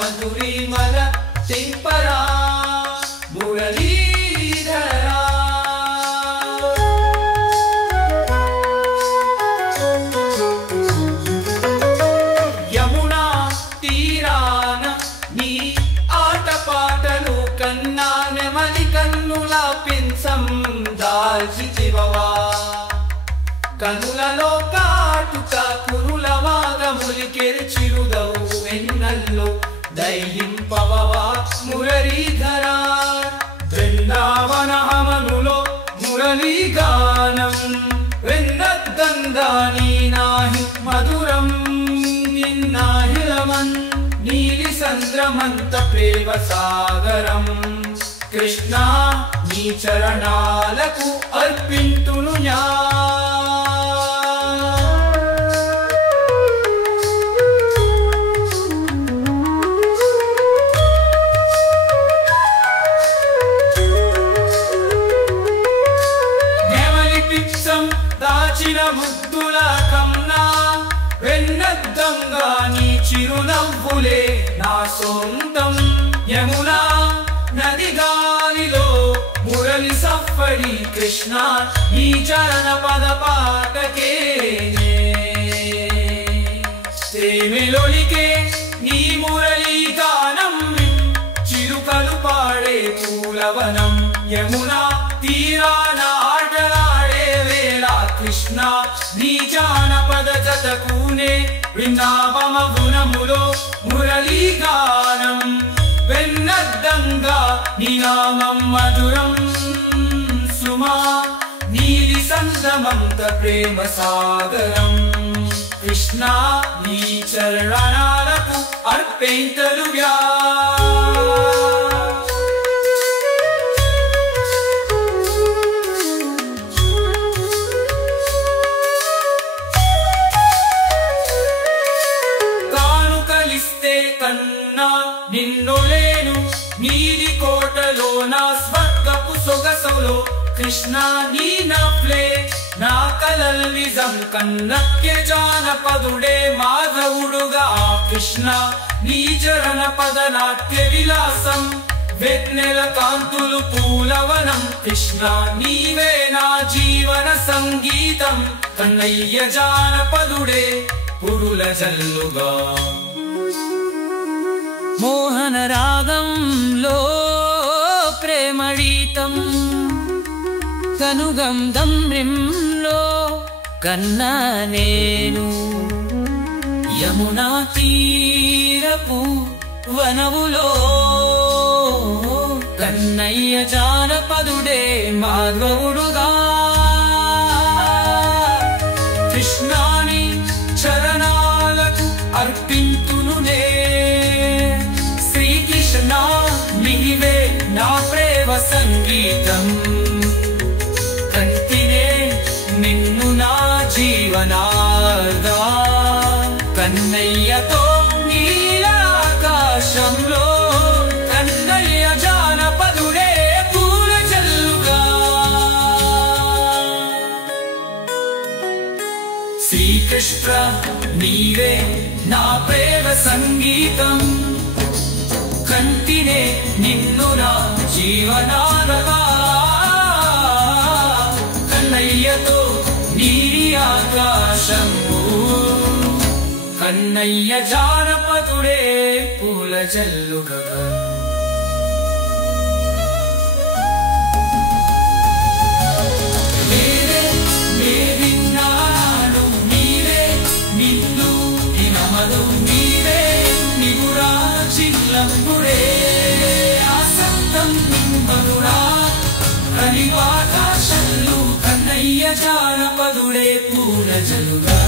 మధురిమల తెంపరా మురళీధరా. యమునా తీరాన నీ ఆటపాటలు కన్నా నెమలి కన్నుల పించం దాల్చితివవా. కనులలో కాటుక కురుల వాగములికెరు చిరుదవు వెన్నల్లో దైలింపవవా మురళీధరా. బృందావన హమనులో మురళీ గానం వెన్నద్దంగా నీ నాహి మధురం నిన్నాహిలమన్ నీలి సంద్రమంత ప్రేమ సాగరం. కృష్ణ నీ చరణాలకు అర్పింతును న్యా. దాచిన ముద్దుల కన్నా వెన్నద్దంగా నీ చిరునవ్వులే నా సొంతం. యమునా నది గాలిలో మురళి సఫరి కృష్ణ నీ చరణ పద పాటకే. తేమెలొలికే నీ మురళీ గానం చిరుకలు పాడే పూలవనం. యమునా తీరాన ఆటలాడే వేళ కృష్ణ నీ జానపద జతకూనే వృందావన గుణములో మురళీ గానం వెన్నద్దంగా నీ నామం మధురం సుమా. నీలి సంద్రమంత ప్రేమ సాగరం. కృష్ణ నీ చరణాలకు అర్పింతునుగా. కన్నా నిన్నొలేను నీలి కోటలో నా స్వర్గపు సొగసులో కృష్ణ నీ నవ్లే నా కలల్ నిజం. కన్నక్య జానపదుడే మాధవుడుగా కృష్ణ నీ చరణ పద నాట్య విలాసం. వెన్నెల కాంతులు పూలవనం కృష్ణ నీవే నా జీవన సంగీతం. కన్నయ్య జానపదుడే పురుల జల్లుగా. మోహన రాగంలో ప్రేమగీతం కనుగంధంలో కన్నా నేను. యమునా తీరపు వనవులో కన్నయ్య జానపదుడే మాధవుడుగా. కృష్ణాని చరణాలకు అర్పింతునునే. శ్రీకృష్ణ నీవే నా ప్రేమ సంగీతం. కంటినే నిన్ను నా జీవనార్దా. కన్నయ్యతో నీలాకాశంలో కన్నయ్య జానపదుడే పూల జల్లుగా. శ్రీకృష్ణ నీవే నా ప్రేమ సంగీతం. కంటినే నిన్ను నా జీవనార్దా. కన్నయ్యతో నీలి ఆకాశము. కన్నయ్య జానపదుడే పూల జల్లుగా. ఆసక్తం మధురా కనివాకాశంలో కన్నయ్య జానపదుడే పూల జల్లుగా.